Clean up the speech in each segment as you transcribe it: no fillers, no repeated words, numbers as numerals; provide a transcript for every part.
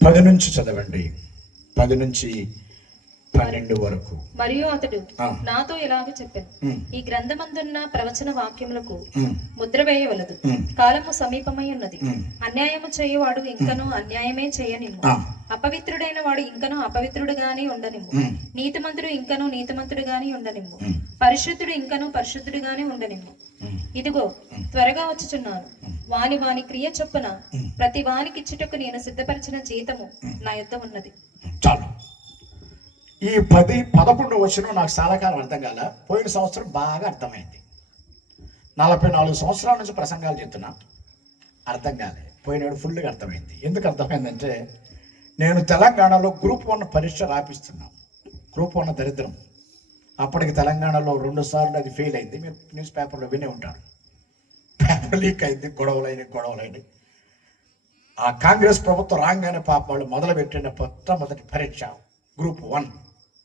10 నుంచి చదవండి, 10 నుంచి 12 వరకు. మరియు అతడు నాతో ఇలాగ చెప్పాను, ఈ గ్రంథమందున్న ప్రవచన వాక్యములకు ముద్ర వేయవలదు, కాలము సమీపమై ఉన్నది. అన్యాయము చేయవాడు ఇంకనూ అన్యాయమే చేయనిమ్ము, అపవిత్రుడైన వాడు ఇంకనూ అపవిత్రుడుగానే ఉండనిమ్ము, నీతిమంతుడు ఇంకనూ నీతిమంతుడుగానే ఉండనిమ్ము, పరిశుద్ధుడు ఇంకనూ పరిశుద్ధుడుగానే ఉండనిమ్ము. ఇదిగో త్వరగా వచ్చుచున్నాను, వాని వాని క్రియ చొప్పున ప్రతి వానికి ఇచ్చుటకు నేను సిద్ధపరిచిన జీతము నా యొద్ద ఉన్నది. చాలు. ఈ 10-11 వచనం నాకు చాలా కాలం అర్థం కాల. పోయిన సంవత్సరం బాగా అర్థమైంది. 44 సంవత్సరాల నుంచి ప్రసంగాలు చెప్తున్నా, అర్థం కాలే. పోయినాడు ఫుల్గా అర్థమైంది. ఎందుకు అర్థమైందంటే, నేను తెలంగాణలో గ్రూప్ 1 పరీక్ష రాపిస్తున్నాను. గ్రూప్ 1 దరిద్రం. అప్పటికి తెలంగాణలో 2 సార్లు అది ఫెయిల్ అయింది. మీరు న్యూస్ పేపర్లో వినే ఉంటారు. పేపర్ లీక్ అయింది, గొడవలైన. ఆ కాంగ్రెస్ ప్రభుత్వం రాగానే పాప వాళ్ళు మొదలుపెట్టిన మొట్టమొదటి పరీక్ష గ్రూప్ 1.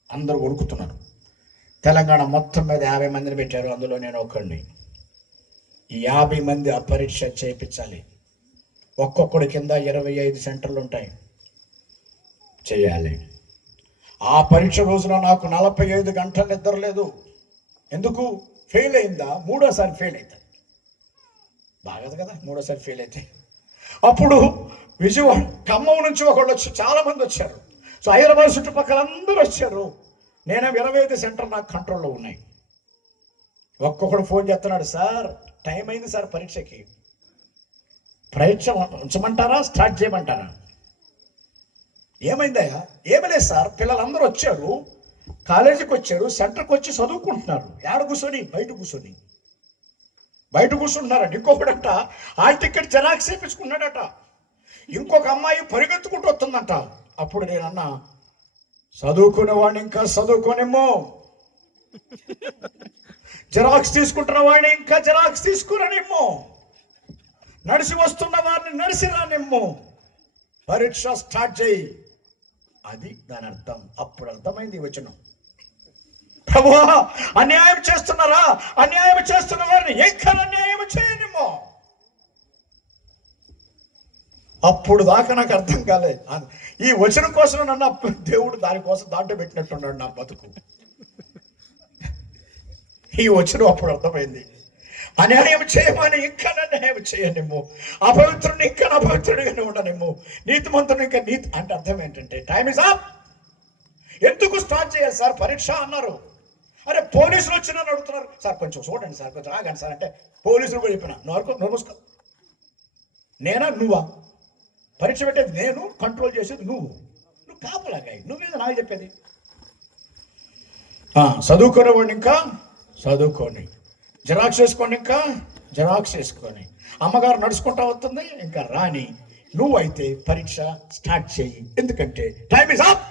అందరూ వణుకుతున్నారు. తెలంగాణ మొత్తం మీద 50 మందిని పెట్టారు, అందులో నేను ఒక్కడిని. ఈ 50 మంది ఆ పరీక్ష చేయించాలి. ఒక్కొక్కడి కింద 25 సెంటర్లు ఉంటాయి, చేయాలి. ఆ పరీక్ష రోజున నాకు 45 గంటలు నిద్ర లేదు. ఎందుకు? ఫెయిల్ అయిందా? 3వసారి ఫెయిల్ అవుతుంది. బాగదు కదా 3వసారి ఫెయిల్ అయితే. అప్పుడు విజయవాడ ఖమ్మం నుంచి ఒకళ్ళు వచ్చి చాలా మంది వచ్చారు. సో హైదరాబాద్ చుట్టుపక్కల అందరూ వచ్చారు. నేను 25 సెంటర్ నాకు కంట్రోల్లో ఉన్నాయి. ఒక్కొక్కడు ఫోన్ చేస్తున్నాడు, సార్ టైం అయింది సార్, పరీక్షకి పరీక్ష ఉంచమంటారా, స్టార్ట్ చేయమంటారా? ఏమైందయ్యా? ఏమి లేదు సార్, పిల్లలందరూ వచ్చారు, కాలేజీకి వచ్చారు, సెంటర్కి వచ్చి చదువుకుంటున్నారు. ఏడ కూర్చొని? బయట కూర్చుంటున్నారంట. ఇంకొకడంట హాల్ టికెట్ జెరాక్స్ చేయించుకున్నాడట. ఇంకొక అమ్మాయి పరిగెత్తుకుంటూ వస్తుందంట. అప్పుడు నేనన్నా, చదువుకునే వాడిని ఇంకా చదువుకోనేమో, జెరాక్స్ తీసుకుంటున్న వాడిని ఇంకా జెరాక్స్ తీసుకురానేమో, నడిచి వస్తున్న వాడిని నడిచి రానేమో, పరీక్ష స్టార్ట్ చేయి. అది దాని అర్థం. అప్పుడు అర్థమైంది వచనం. ప్రభువా, అన్యాయం చేస్తున్నారా? అన్యాయం చేస్తున్న వారిని ఇంకా అన్యాయం చేయనేమో. అప్పుడు దాకా నాకు అర్థం కాలే. ఈ వచనం కోసం నన్ను దేవుడు దానికోసం దాంట్లో పెట్టినట్టున్నాడు నా బతుకు. ఈ వచనం అప్పుడు అర్థమైంది. అన్యాయం చేయమని ఇంకా అన్యాయం చేయనేమో, అపవిత్రుని ఇంకా అపవిత్రుడిగానే ఉండనేమో, నీతిమంతుని ఇంకా నీతి అంటే అర్థం ఏంటంటే, టైం ఇస్ అప్. ఎందుకు స్టార్ట్ చేయాలి సార్ పరీక్ష అన్నారు. అరే పోలీసులు వచ్చి నన్ను అడుగుతున్నారు, సార్ కొంచెం చూడండి సార్, కొంచెం ఆగండి సార్ అంటే పోలీసులు కూడా చెప్పిన, నోరుమూసుకో. నేనా నువ్వా? పరీక్ష పెట్టేది నేను, కంట్రోల్ చేసేది నువ్వు కాపలాగా. నువ్వేదో నాకు చెప్పేది. చదువుకునేవాడిని ఇంకా చదువుకోని, జెరాక్స్ వేసుకోండి ఇంకా జెరాక్స్ వేసుకొని, అమ్మగారు నడుచుకుంటా వస్తుంది ఇంకా రాని, నువ్వైతే పరీక్ష స్టార్ట్ చేయి. ఎందుకంటే టైం ఇస్ అప్.